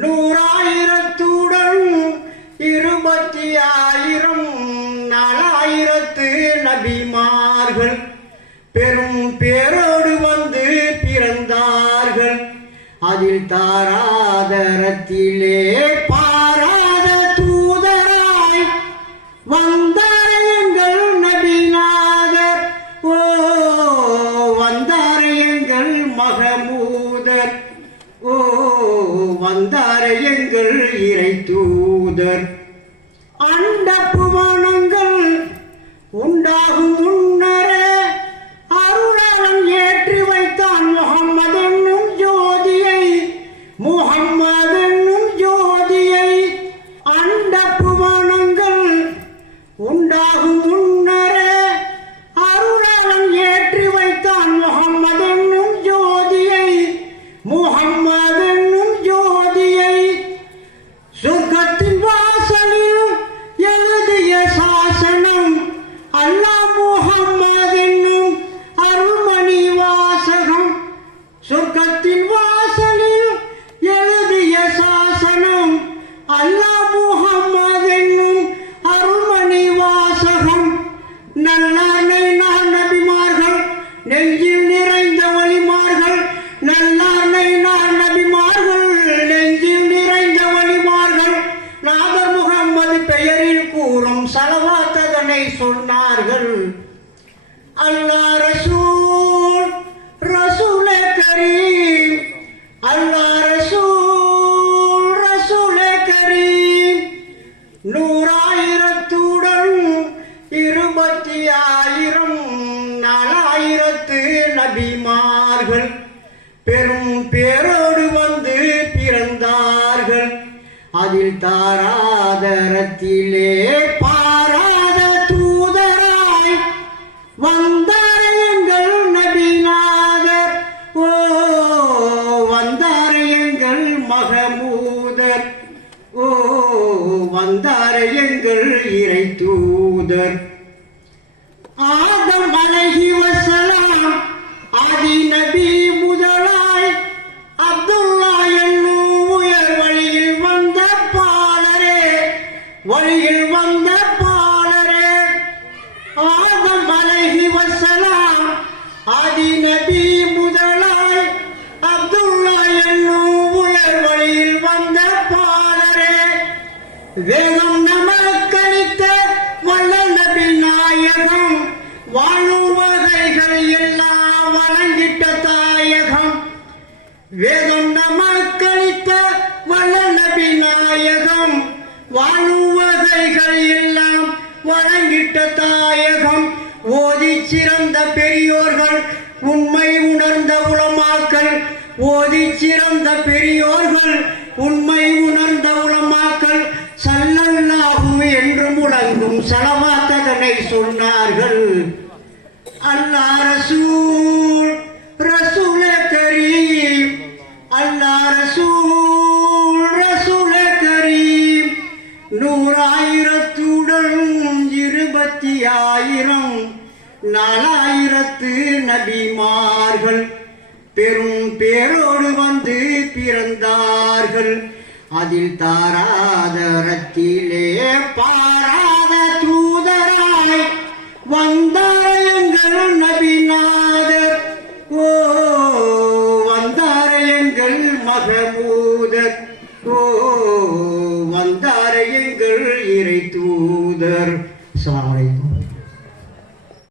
நூறாயிரத்துடன் இருபத்தி ஆயிரம் நாலாயிரத்து நபிமார்கள். பெரும் பேரோடு வந்து பிறந்தார்கள். அதில் தாராதரத்திலே பா தூதர் இறை தூதர். அண்ட புவனங்கள் உண்டாகும் நன்னார்மை நான் நபிமார்கள் நெஞ்சில் நிறைந்த வழிமார்கள். நாதர் முகம்மது பெயரில் கூறும் சலவாத்ததனை சொன்னார்கள். அல்லா ரசூல் ரசூலே கரீம். அல்லா ரசூல் ரசூலே கரீம். நூறாயிரம் பெரும் பேரோடு வந்து பிறந்தார்கள். அதில் தாராதரத்திலே பாராத தூதராய் வந்தார் எங்கள் நபிநாதர். ஓ வந்தார் எங்கள் மகமூதர். ஓ வந்தார் எங்கள் இறை தூதர் வேதம் நமக்களித்த வல்ல நபி நாயகம் வாழும் வகைகள் எல்லாம் வழங்கிட்ட தாயகம். வேதம் நமக்களித்த வல்ல நபி நாயகம் வாழும் வகைகள் எல்லாம் வழங்கிட்ட தாயகம். ஓதி சிறந்த பெரியோர்கள் உண்மை உணர்ந்த உளமாக்கல் ஓதி சிறந்த பெரியோர் சொன்னார்கள். அல்லா ரசூல் ரசூல கரீம். அல்லா ரசூல் ரசூல கரீம். நூறாயிரத்துடன் இருபத்தி ஆயிரம் நாலாயிரத்து நபிமார்கள். பெரும் பேரோடு வந்து பிறந்தார்கள். அதில் தாராதரத்திலே பாராத வந்தார்